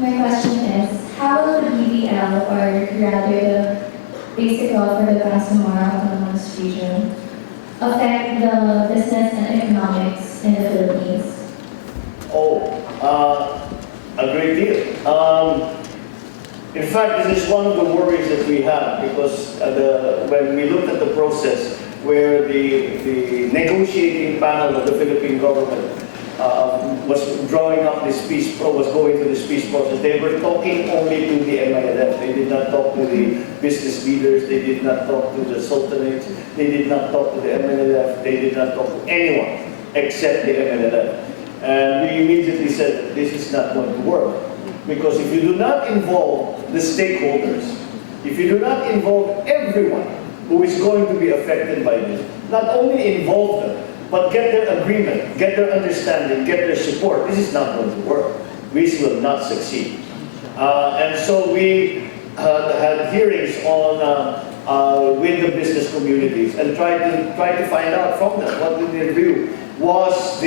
My question is, how will the BBL, or rather the basic law for the Bangsamoro Autonomous Region, affect the business and economics in the Philippines? Oh, a great deal. In fact, this is one of the worries that we have because when we looked at the process where the negotiating panel of the Philippine government was drawing up this peace, was going through this peace process, they were talking only to the MILF. They did not talk to the business leaders. They did not talk to the sultanates. They did not talk to the MNLF. They did not talk to anyone except the MNLF. And we immediately said that this is not going to work. Because if you do not involve the stakeholders, if you do not involve everyone who is going to be affected by this, not only involve them, but get their agreement, get their understanding, get their support, this is not going to work. We will not succeed. And so we had hearings on with the business communities and tried to find out from them what in their view was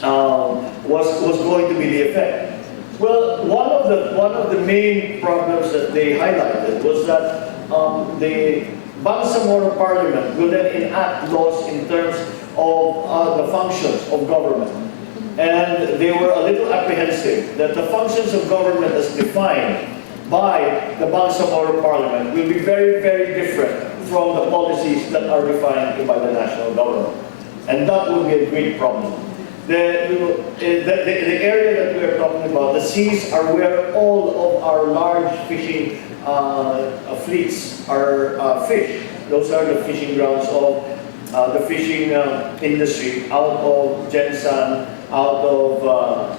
going to be the effect. Well, one of the main problems that they highlighted was that the Bangsamoro Parliament will then enact laws in terms of the functions of government. And they were a little apprehensive that the functions of government as defined by the Bangsamoro Parliament will be very, very different from the policies that are defined by the national government. And that will be a great problem. The area that we are talking about, the seas, are where all of our large fishing fleets are fished. Those are the fishing grounds of the fishing industry out of Jensan, out of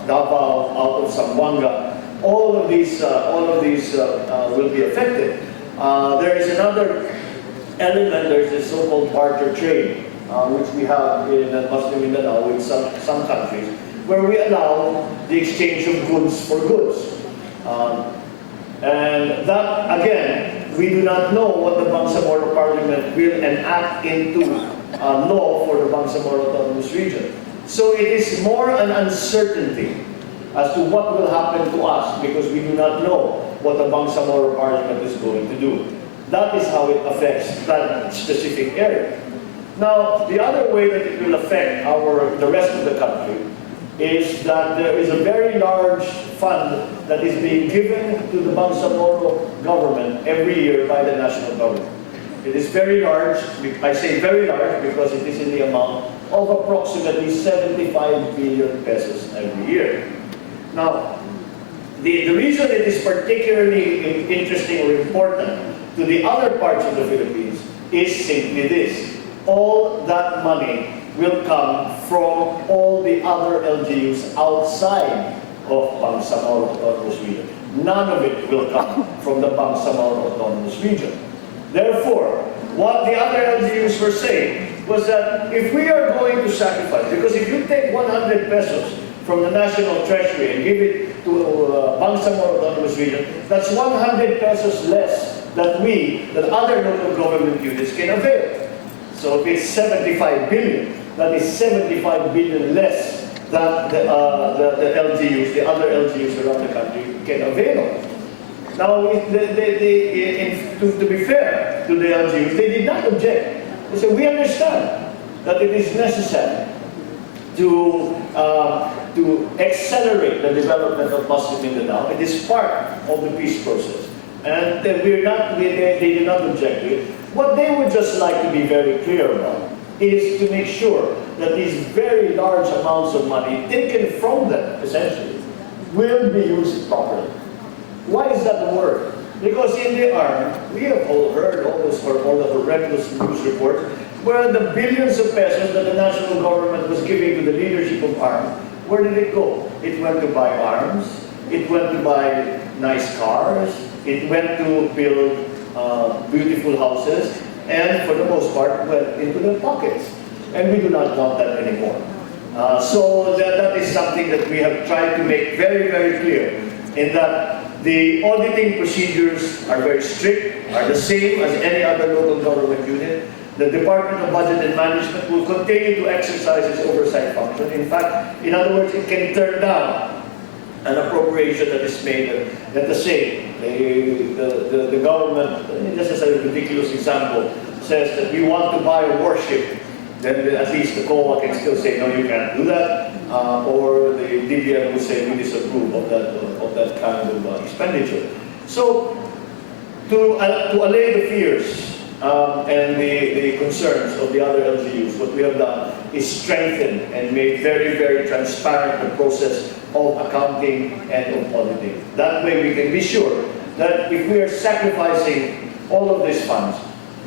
Davao, out of Zamboanga. All of these will be affected. There is another element. There's the so-called barter trade, which we have in Muslim Mindanao with some countries, where we allow the exchange of goods for goods. And that, again, we do not know what the Bangsamoro Parliament will enact into law for the Bangsamoro Autonomous Region. So it is more an uncertainty as to what will happen to us because we do not know what the Bangsamoro Parliament is going to do. That is how it affects that specific area. Now, the other way that it will affect the rest of the country is that there is a very large fund that is being given to the Bangsamoro government every year by the national government. It is very large. I say very large because it is in the amount of approximately 75 billion pesos every year. Now, the reason it is particularly interesting or important to the other parts of the Philippines is simply this. All that money will come from all the other LGUs outside of Bangsamoro Autonomous Region. None of it will come from the Bangsamoro Autonomous Region. Therefore, what the other LGUs were saying was that if we are going to sacrifice, because if you take 100 pesos from the National Treasury and give it to Bangsamoro Autonomous Region, that's 100 pesos less that other local government units can avail. So if it's 75 billion, that is 75 billion less that the LGUs, the other LGUs around the country can avail of. Now, to be fair to the LGUs, they did not object. They said, we understand that it is necessary to accelerate the development of Muslim Mindanao. It is part of the peace process. And they did not object to it. What they would just like to be very clear about is to make sure that these very large amounts of money taken from them, essentially, will be used properly. Why is that the word? Because in the army, we have all heard all the horrendous news reports where the billions of pesos that the national government was giving to the leadership of arms, where did it go? It went to buy arms, it went to buy nice cars, it went to build beautiful houses, and for the most part went into their pockets. And we do not want that anymore. So that is something that we have tried to make very, very clear, in that the auditing procedures are very strict, are the same as any other local government unit. The Department of Budget and Management will continue to exercise its oversight function. In fact, in other words, it can turn down an appropriation that is made, let us say, the government, this is a ridiculous example, says that we want to buy a warship, then at least the COA can still say, no, you can't do that, or the DBM will say, we disapprove of that kind of expenditure. So, to allay the fears and the concerns of the other LGUs, what we have done is strengthen and make very, very transparent the process of accounting and of auditing. That way we can be sure that if we are sacrificing all of these funds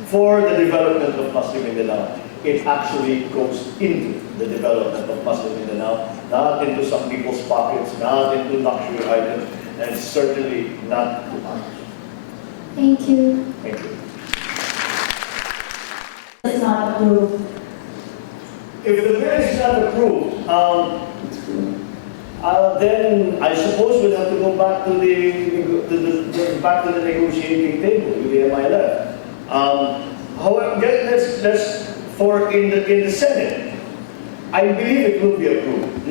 for the development of Muslim Mindanao, it actually goes into the development of Muslim Mindanao, not into some people's pockets, not into luxury items, and certainly not to others. Thank you. Thank you. It's not approved. If the bill is not approved, then I suppose we'll have to go back to the negotiating table with the MILF. However, in the Senate, I believe it will be approved.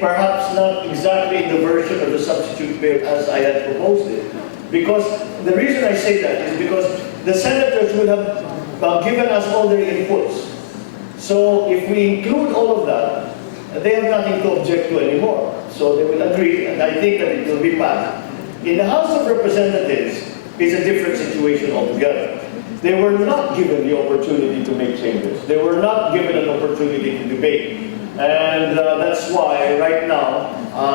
Perhaps not exactly in the version of the substitute bill as I had proposed it, because the reason I say that is because the senators will have given us all their inputs. So if we include all of that, they have nothing to object to anymore. So they will agree, and I think that it will be passed. In the House of Representatives, it's a different situation altogether. They were not given the opportunity to make changes. They were not given an opportunity to debate. And that's why right now,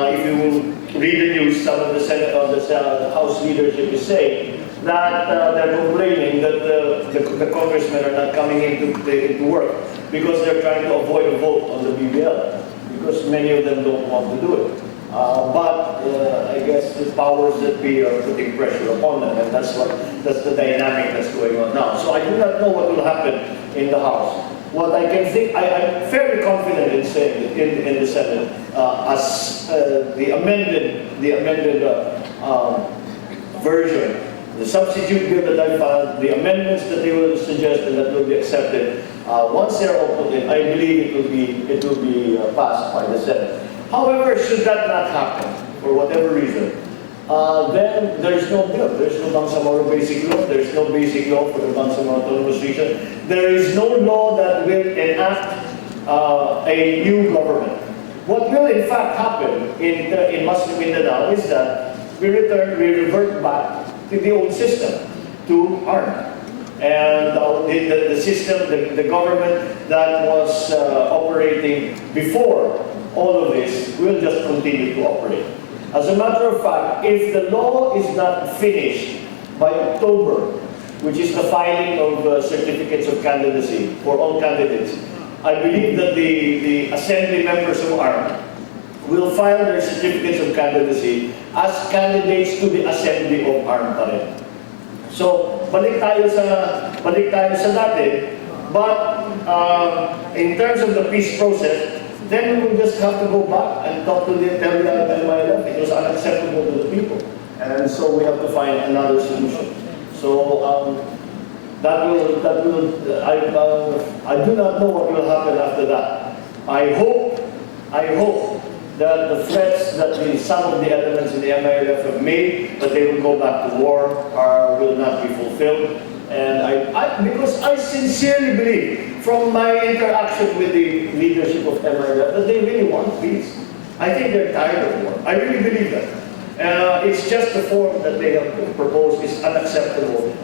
if you will read the news, some of the House leadership is saying that they're complaining that the congressmen are not coming into work because they're trying to avoid a vote on the BBL, because many of them don't want to do it. But I guess the powers that be are putting pressure upon them, and that's the dynamic that's going on now. So I do not know what will happen in the House. What I can think, I'm fairly confident in saying that in the Senate, as the amended version, the substitute bill that I filed, the amendments that they will suggest and that will be accepted, once they're all put in, I believe it will be passed by the Senate. However, should that not happen, for whatever reason, then there's no bill. There's no Bangsamoro Basic Law. There's no basic law for the Bangsamoro Autonomous Region. There is no law that will enact a new government. What will in fact happen in Muslim Mindanao is that we revert back to the old system, to ARM. And the system, the government that was operating before all of this will just continue to operate. As a matter of fact, if the law is not finished by October, which is the filing of certificates of candidacy for all candidates, I believe that the assembly members of ARM will file their certificates of candidacy as candidates to the assembly of ARM pa rin. So, balik tayo sa dati, but in terms of the peace process, then we will just have to go back and tell the MILF. It was unacceptable to the people. And so we have to find another solution. So I do not know what will happen after that. I hope that the threats that some of the elements in the MILF have made, that they will go back to war, will not be fulfilled. And because I sincerely believe, from my interaction with the leadership of MILF, that they really want peace. I think they're tired of war. I really believe that. It's just the form that they have proposed is unacceptable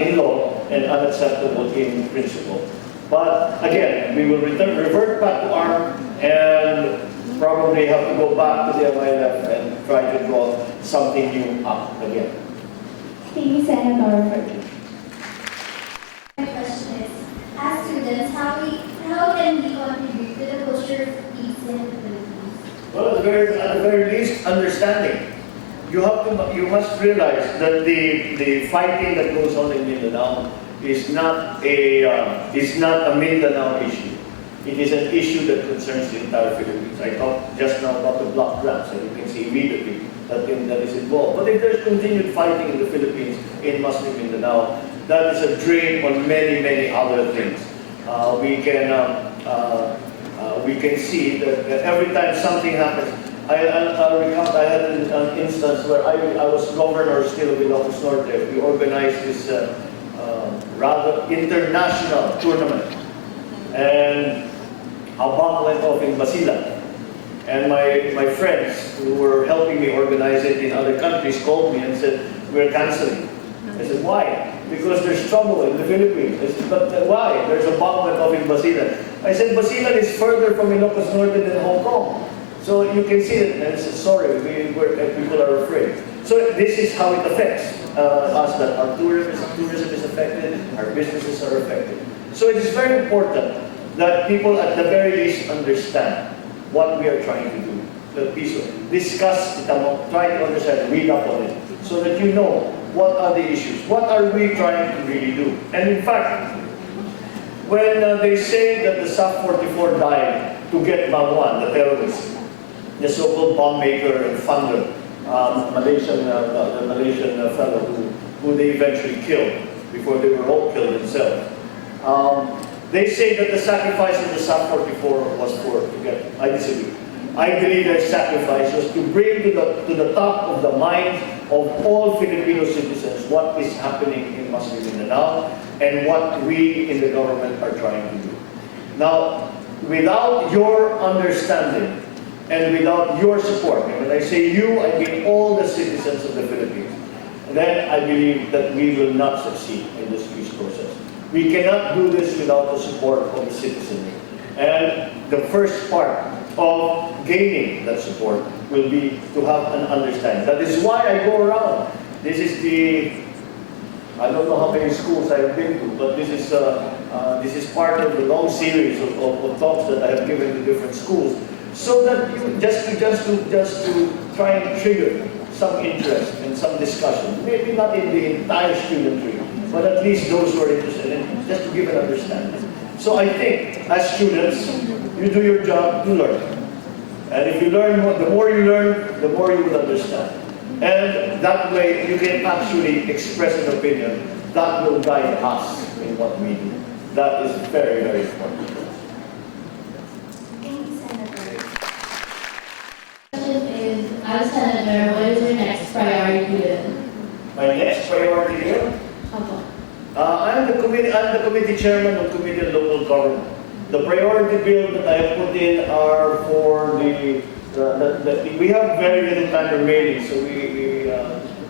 in law and unacceptable in principle. But again, we will revert back to ARM and probably have to go back to the MILF and try to draw something new up again. Thank you, Senator. My question is, as students, how can we contribute to the culture of peace in the Philippines? Well, at the very least, understanding. You must realize that the fighting that goes on in Mindanao is not a Mindanao issue. It is an issue that concerns the entire Philippines. I talked just now about the block grants, and you can see immediately that is involved. But if there's continued fighting in the Philippines, in Muslim Mindanao, that is a drain on many, many other things. We can see that every time something happens, I recount I had an instance where I was governor still with Ilocos Norte. We organized this rather international tournament. And a bomb went off in Basilan. And my friends who were helping me organize it in other countries called me and said, we're canceling. I said, why? Because there's trouble in the Philippines. I said, but why? There's a bomb went off in Basilan. I said, Basilan is further from Ilocos Norte than Hong Kong. So you can see it. And I said, sorry, people are afraid. So this is how it affects us, that our tourism is affected, our businesses are affected. So it is very important that people at the very least understand what we are trying to do. The piece of discuss, try to understand, read up on it, so that you know what are the issues, what are we trying to really do. And in fact, when they say that the SAF-44 died to get Bangwan, the terrorist, the so-called bomb maker and funder, the Malaysian fellow who they eventually killed before they were all killed themselves. They say that the sacrifice of the SAF-44 was to get. I disagree. I believe their sacrifice was to bring to the top of the minds of all Filipino citizens what is happening in Mindanao and what we in the government are trying to do. Now, without your understanding and without your support, and when I say you, I mean all the citizens of the Philippines, then I believe that we will not succeed in this peace process. We cannot do this without the support of the citizenry. And the first part of gaining that support will be to have an understanding. That is why I go around. This is I don't know how many schools I have been to, but this is part of the long series of talks that I have given to different schools, so that just to try and trigger some interest and some discussion. Maybe not in the entire studentry, but at least those who are interested in it, just to give an understanding. So I think, as students, you do your job, you learn. And if you learn more, the more you learn, the more you will understand. And that way, you can actually express an opinion that will guide us in what we do. That is very, very important. Thank you, Senator. Question is, as Senator, what is your next priority then? My next priority here, Opo. I'm the committee chairman of Committee on Local Government. The priority bill that I have put in are for we have very little time remaining, so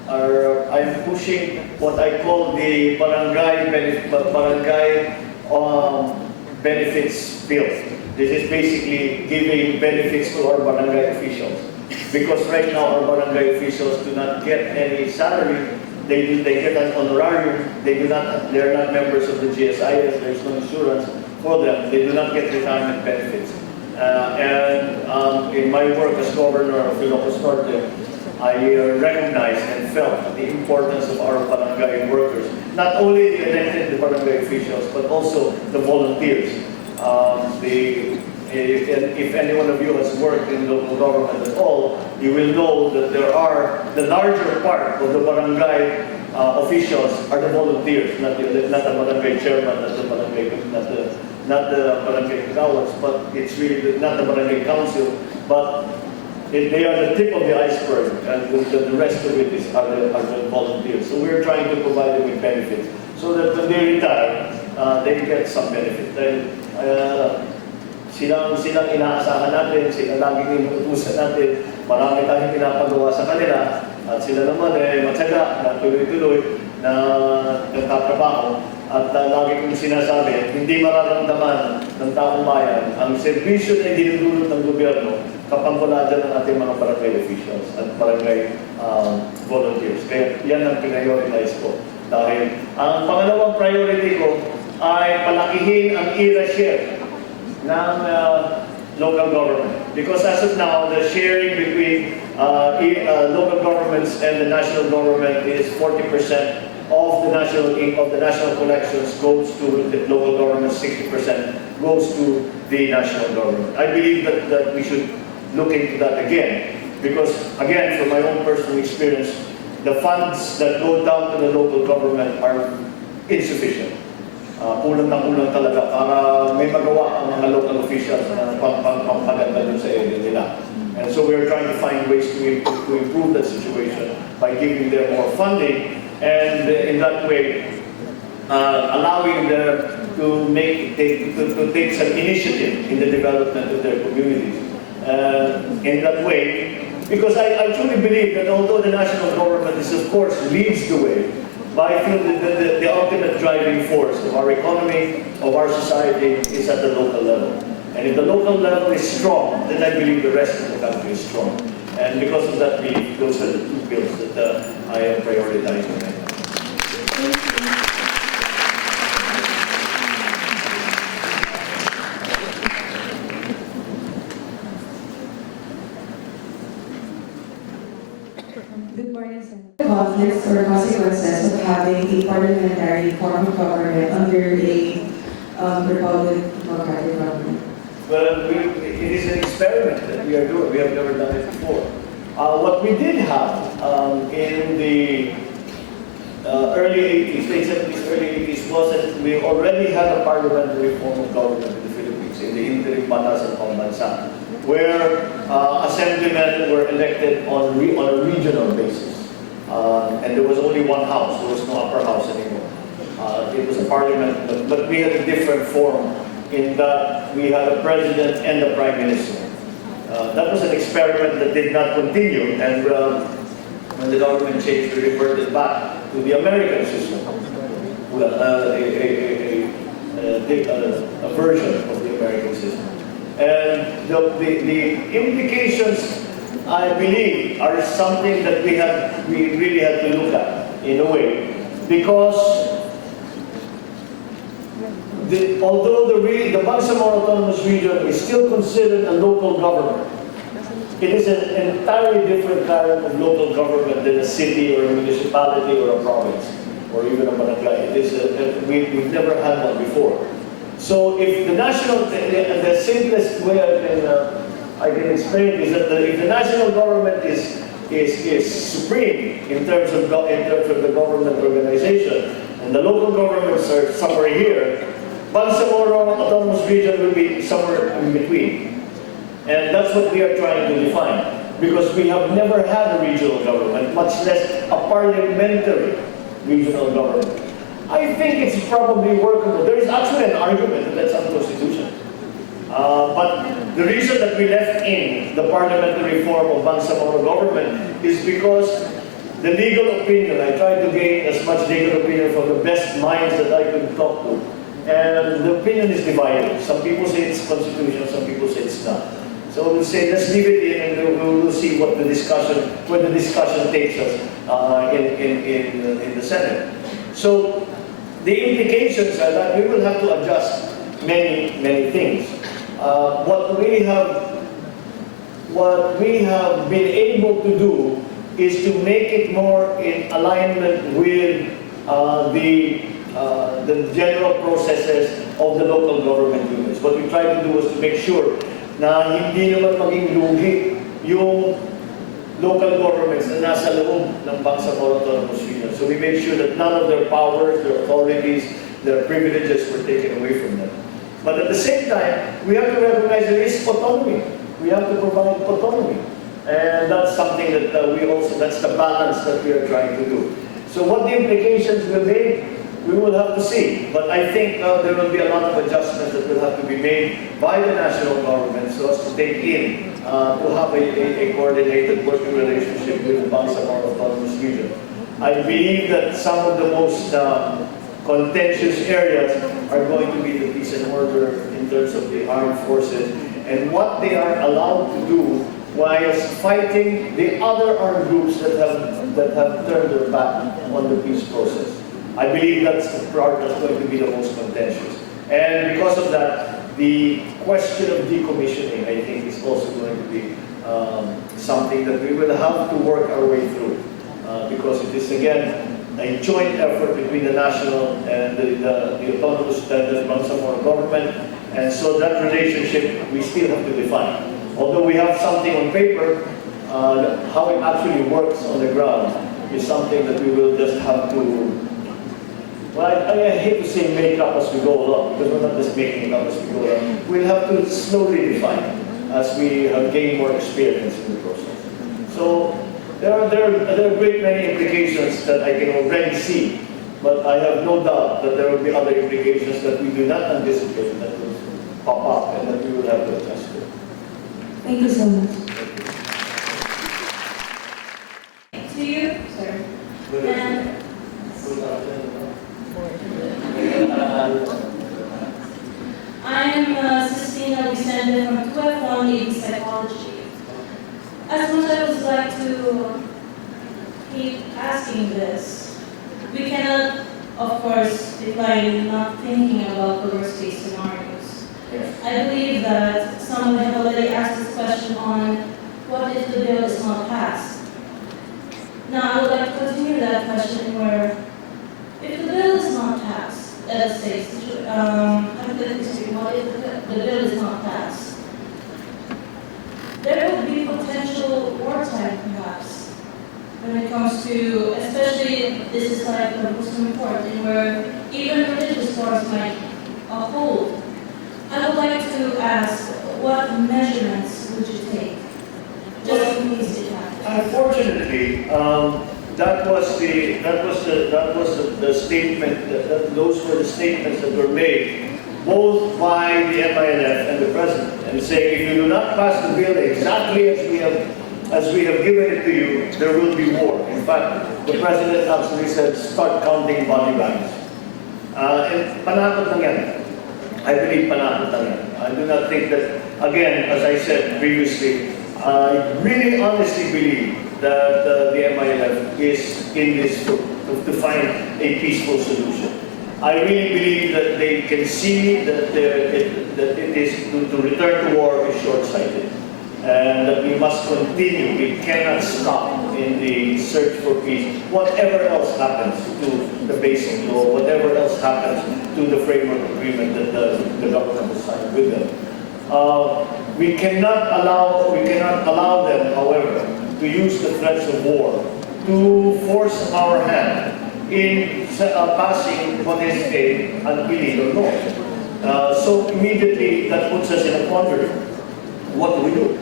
I'm pushing what I call the barangay benefits bill. This is basically giving benefits to our barangay officials, because right now our barangay officials do not get any salary. They get an honorarium. They are not members of the GSIS. There is no insurance for them. They do not get retirement benefits. And in my work as governor of Ilocos Norte, I recognized and felt the importance of our barangay workers, not only the elected barangay officials, but also the volunteers. If any one of you has worked in local government at all, you will know that the larger part of the barangay officials are the volunteers, not the barangay chairman, not the barangay kagawats, but it's really not the barangay council, but they are the tip of the iceberg, and the rest of it are the volunteers. So we're trying to provide them with benefits, so that when they retire, they get some benefit. Silang inaasahan natin, sila laging inuutusan natin, marami tayong pinapagawa sa kanila, at sila naman matyaga na tuloy-tuloy na nagtatrabaho. At lagi kong sinasabi, hindi mararamdaman ng taong bayan ang serbisyo na dinudulot ng gobyerno kapag wala dyan ang ating mga barangay officials at barangay volunteers. Kaya yan ang prioritize ko. Dahil ang pangalawang priority ko ay palakihin ang ERA share ng local government. Because as of now, the sharing between local governments and the national government is 40% of the national collections goes to the local government, 60% goes to the national government. I believe that we should look into that again, because again, from my own personal experience, the funds that go down to the local government are insufficient. kulang na kulang talaga para may magawa ang mga local officials na pagpaganda dun sa area nila. And so we're trying to find ways to improve that situation by giving them more funding, and in that way allowing them to take some initiative in the development of their communities. In that way, because I truly believe that although the national government is, of course, leads the way, but I feel that the ultimate driving force of our economy, of our society, is at the local level. And if the local level is strong, then I believe the rest of the country is strong. And because of that belief, those are the two bills that I am prioritizing right now. Good morning, Senator. Conflicts or consequences of having a parliamentary form of government under a Republic Democratic government? Well, it is an experiment that we are doing. We have never done it before. What we did have in the early 80s, late 70s, early 80s, was that we already had a parliamentary form of government in the Philippines, in the interim batas and pambansa, where assemblymen were elected on a regional basis. And there was only one house. There was no upper house anymore. It was a parliament, but we had a different form in that we had a president and a prime minister. That was an experiment that did not continue, and when the government changed, we reverted back to the American system, well, a version of the American system. And the implications, I believe, are something that we really had to look at in a way, because although the Bangsamoro Autonomous Region is still considered a local government, it is an entirely different kind of local government than a city or a municipality or a province or even a barangay. We've never had one before. So if the simplest way I can explain is that if the national government is supreme in terms of the government organization, and the local governments are somewhere here, Bangsamoro Autonomous Region will be somewhere in between. And that's what we are trying to define, because we have never had a regional government, much less a parliamentary regional government. I think it's probably workable. There is actually an argument that that's unconstitutional. But the reason that we left in the parliamentary form of Bangsamoro government is because the legal opinion, I tried to gain as much legal opinion from the best minds that I could talk to. And the opinion is divided. Some people say it's constitutional, some people say it's not. So we'll say, let's leave it in, and we'll see where the discussion takes us in the Senate. So the implications are that we will have to adjust many things. What we have been able to do is to make it more in alignment with the general processes of the local government units. What we tried to do was to make sure na hindi naman maging lugi yung local governments na nasa loob ng Bangsamoro Autonomous Region. So we made sure that none of their powers, their authorities, their privileges were taken away from them. But at the same time, we have to recognize there is autonomy. We have to provide autonomy. And that's something that that's the balance that we are trying to do. So what the implications will be, we will have to see. But I think there will be a lot of adjustments that will have to be made by the national government so as to take in, to have a coordinated working relationship with the Bangsamoro Autonomous Region. I believe that some of the most contentious areas are going to be the peace and order in terms of the armed forces and what they are allowed to do whilst fighting the other armed groups that have turned their back on the peace process. I believe that's the part that's going to be the most contentious. And because of that, the question of decommissioning, I think, is also going to be something that we will have to work our way through. Because it is, again, a joint effort between the national and the autonomous and the Bangsamoro government. And so that relationship, we still have to define. Although we have something on paper, how it actually works on the ground is something that we will just have to well, I hate to say make up as we go along, because we're not just making it up as we go along. We'll have to slowly define as we gain more experience in the process. So there are a great many implications that I can already see, but I have no doubt that there will be other implications that we do not anticipate that will pop up and that we will have to adjust to. Thank you so much. To you, sir. And I am Sistina descended from 12 in psychology. As much as I would like to keep asking this, we cannot, of course, decline not thinking about the worst case scenarios. I believe that someone have already asked this question on what if the bill is not passed. Now, I would like to continue that question where, if the bill is not passed, let us say, hypothetically speaking, what if the bill is not passed? There will be potential wartime, perhaps, when it comes to, especially this is like the Muslim report, in where even religious wars might hold. I would like to ask, what measurements would you take? Just in case it happens. Unfortunately, that was the statement. Those were the statements that were made both by the MILF and the president, and saying if you do not pass the bill exactly as we have given it to you, there will be war. In fact, the president actually said, start counting body bags. And panakot lang yan. I believe panakot lang yan. I do not think that, again, as I said previously, I really honestly believe that the MILF is in this to find a peaceful solution. I really believe that they can see that it is to return to war is short-sighted, and that we must continue. We cannot stop in the search for peace. Whatever else happens to the basic law, whatever else happens to the framework agreement that the government has signed with them. We cannot allow them, however, to use the threats of war to force our hand in passing what is an illegal law. So immediately that puts us in a quandary. What do we do?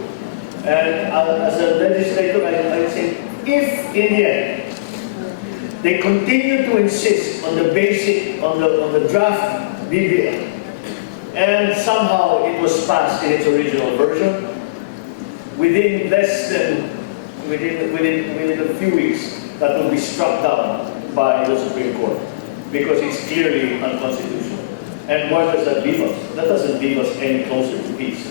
And as a legislator, I say, if in the end they continue to insist on the basic, on the draft BBL, and somehow it was passed in its original version, within a few weeks, that will be struck down by the Supreme Court, because it's clearly unconstitutional. And where does that leave us? That doesn't leave us any closer to peace.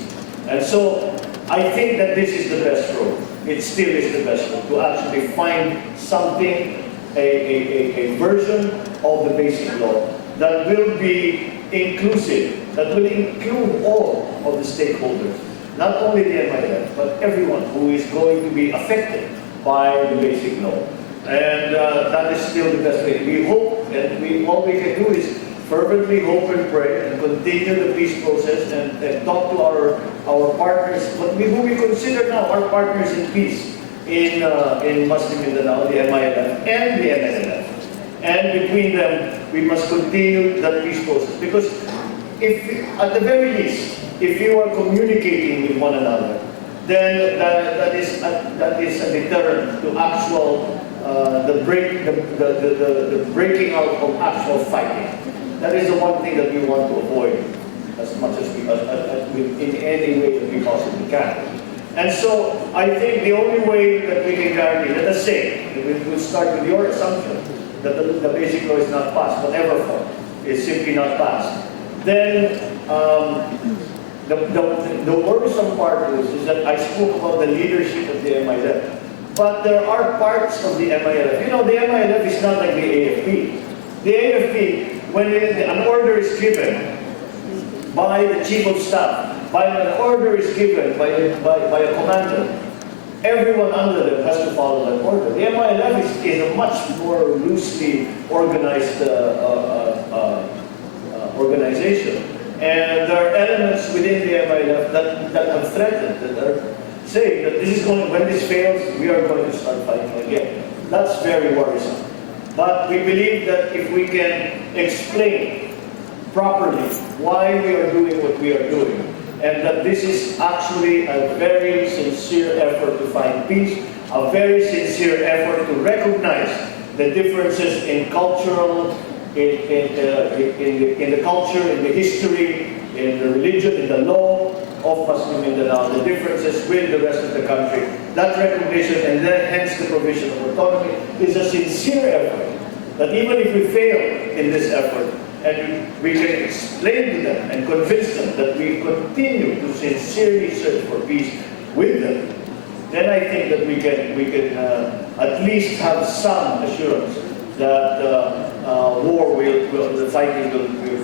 And so, I think that this is the best road. It still is the best road, to actually find something, a version of the basic law that will be inclusive, that will include all of the stakeholders, not only the MILF, but everyone who is going to be affected by the basic law. And that is still the best way. We hope, and all we can do is fervently hope and pray and continue the peace process and talk to our partners, who we consider now our partners in peace in Muslim Mindanao, the MILF and the MNLF. And between them, we must continue that peace process. Because if, at the very least, if you are communicating with one another, then that is a deterrent to actual the breaking out of actual fighting. That is the one thing that we want to avoid as much as in any way that we possibly can. And so I think the only way that we can guarantee, let us say, we'll start with your assumption that the basic law is not passed, whatever form, is simply not passed. Then the worrisome part is that I spoke about the leadership of the MILF. But there are parts of the MILF. You know, the MILF is not like the AFP. The AFP, when an order is given by the chief of staff, by an order is given by a commander, everyone under them has to follow that order. The MILF is a much more loosely organized organization. And there are elements within the MILF that have threatened, that are saying that this is going, when this fails, we are going to start fighting again. That's very worrisome. But we believe that if we can explain properly why we are doing what we are doing, and that this is actually a very sincere effort to find peace, a very sincere effort to recognize the differences in cultural, in the culture, in the history, in the religion, in the law of Muslim Mindanao, the differences with the rest of the country. That recognition, and then hence the provision of autonomy, is a sincere effort. That even if we fail in this effort, and we can explain to them and convince them that we continue to sincerely search for peace with them, then I think that we can at least have some assurance that the fighting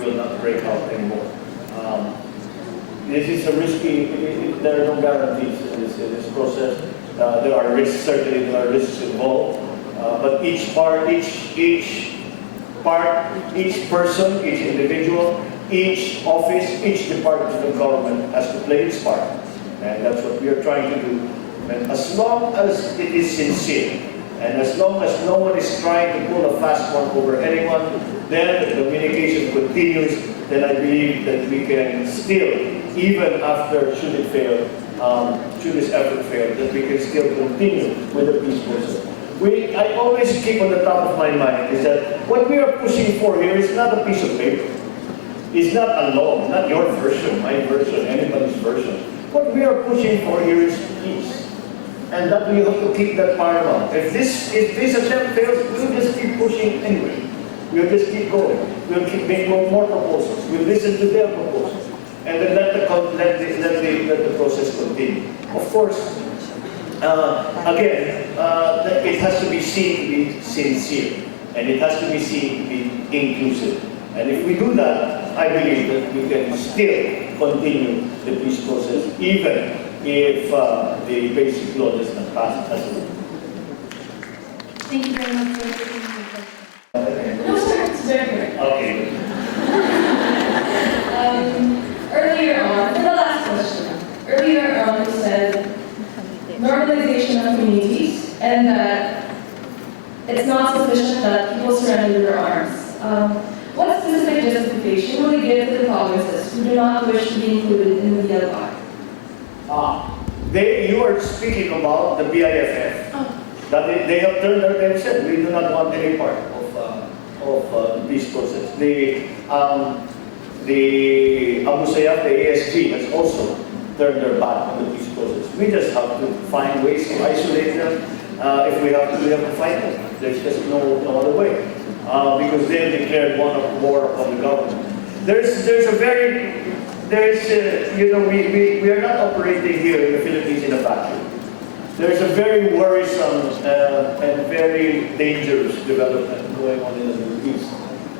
will not break out anymore. This is a risky. There are no guarantees in this process. There are risks, certainly there are risks involved. But each person, each individual, each office, each department of government has to play its part. And that's what we are trying to do. And as long as it is sincere, and as long as no one is trying to pull a fast one over anyone, then the communication continues, then I believe that we can still, even after, should it fail, should this effort fail, that we can still continue with the peace process. I always keep on the top of my mind is that what we are pushing for here is not a piece of paper. It's not a law, not your version, my version, anybody's version. What we are pushing for here is peace. And that we have to keep that paramount. If this attempt fails, we'll just keep pushing anyway. We'll just keep going. We'll keep making more proposals. We'll listen to their proposals. And then let the process continue. Of course, again, it has to be seen to be sincere. And it has to be seen to be inclusive. And if we do that, I believe that we can still continue the peace process, even if the basic law does not pass as a law. Thank you very much for taking my question. No, sir, it's very good. Okay. Earlier on, for the last question, earlier on you said normalization of communities and that it's not sufficient that people surrender their arms. What specific justification will you give to the provinces who do not wish to be included in the BLI? You are speaking about the BIFF. That they have turned out and said we do not want any part of the peace process. The Abu Sayyaf, the ASG, has also turned their back on the peace process. We just have to find ways to isolate them. If we have to fight them. There's just no other way. Because they have declared war upon the government. We are not operating here in the Philippines in a vacuum. There's a very worrisome and very dangerous development going on in the Middle East.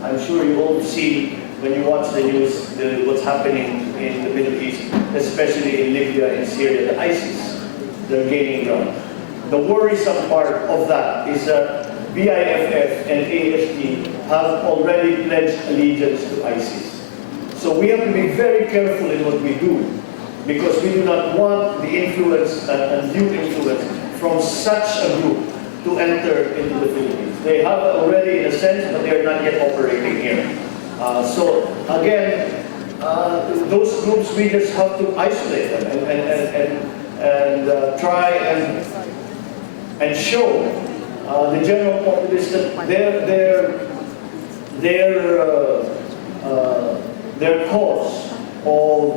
I'm sure you all see when you watch the news what's happening in the Middle East, especially in Libya and Syria, the ISIS, they're gaining ground. The worrisome part of that is that BIFF and AST have already pledged allegiance to ISIS. So we have to be very careful in what we do, because we do not want the influence and new influence from such a group to enter into the Philippines. They have already, in a sense, but they are not yet operating here. So again, those groups, we just have to isolate them and try and show the general populace that their cause of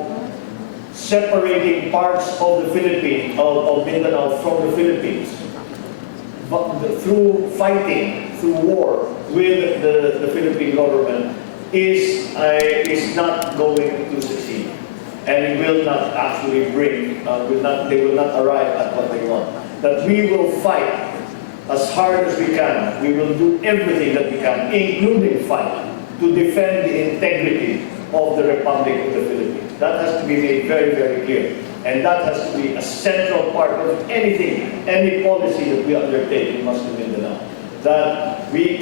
separating parts of the Philippines, of Mindanao from the Philippines, but through fighting, through war with the Philippine government, is not going to succeed. And it will not actually they will not arrive at what they want. That we will fight as hard as we can. We will do everything that we can, including fight, to defend the integrity of the Republic of the Philippines. That has to be made very, very clear. And that has to be a central part of any policy that we undertake in Muslim Mindanao. That we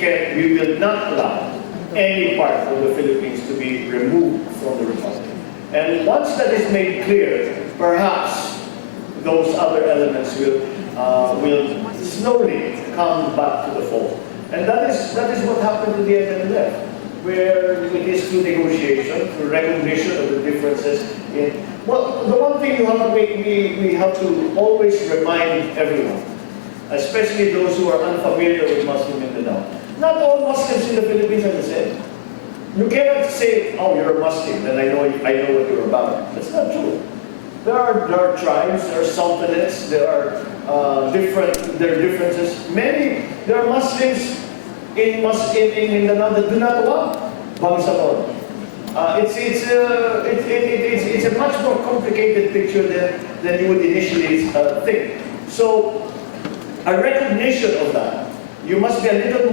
will not allow any part of the Philippines to be removed from the Republic. And once that is made clear, perhaps those other elements will slowly come back to the fold. And that is what happened to the MNLF, where it is through negotiation, through recognition of the differences in. Well, the one thing we have to always remind everyone, especially those who are unfamiliar with Muslim Mindanao, not all Muslims in the Philippines are the same. You cannot say, oh, you're a Muslim, and I know what you're about. That's not true. There are tribes, there are sultanates, there are differences. There are Muslims in Mindanao that do not want Bangsamoro. It's a much more complicated picture than you would initially think. So, a recognition of that. You must be a little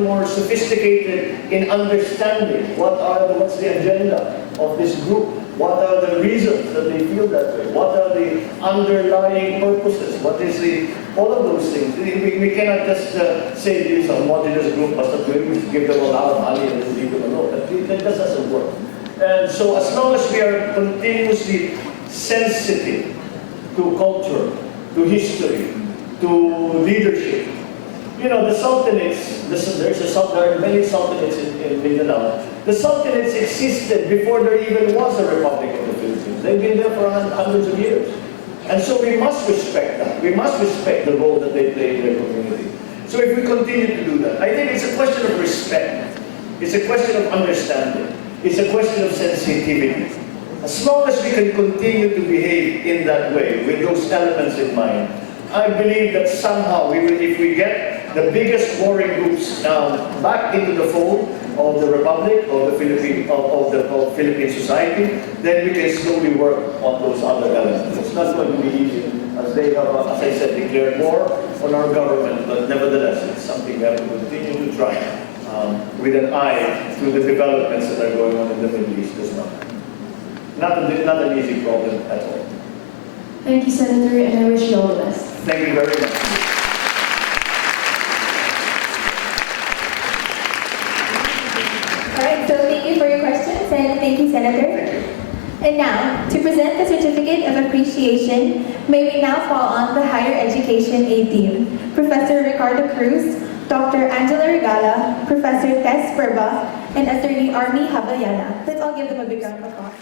more sophisticated in understanding what's the agenda of this group. What are the reasons that they feel that way? What are the underlying purposes? All of those things. We cannot just say this is a homogeneous group, we give them a lot of money and then leave them alone. That just doesn't work. And so as long as we are continuously sensitive to culture, to history, to leadership, you know, the sultanates, there are many sultanates in Mindanao. The sultanates existed before there even was a Republic of the Philippines. They've been there for hundreds of years. And so we must respect that. We must respect the role that they play in their community. So if we continue to do that, I think it's a question of respect. It's a question of understanding. It's a question of sensitivity. As long as we can continue to behave in that way, with those elements in mind, I believe that somehow, if we get the biggest warring groups now back into the fold of the Republic, of the Philippine society, then we can slowly work on those other elements. It's not going to be easy, as they have, as I said, declared war on our government, but nevertheless, it's something we have to continue to try with an eye to the developments that are going on in the Middle East as well. Not an easy problem at all. Thank you, Senator, and I wish you all the best. Thank you very much. All right, so thank you for your questions, and thank you, Senator. And now, to present the Certificate of Appreciation, may we now call on the Higher Education A Team, Professor Ricardo Cruz, Dr. Angela Regala, Professor Tess Perba, and Attorney Army Habayana. Let's all give them a big round of applause.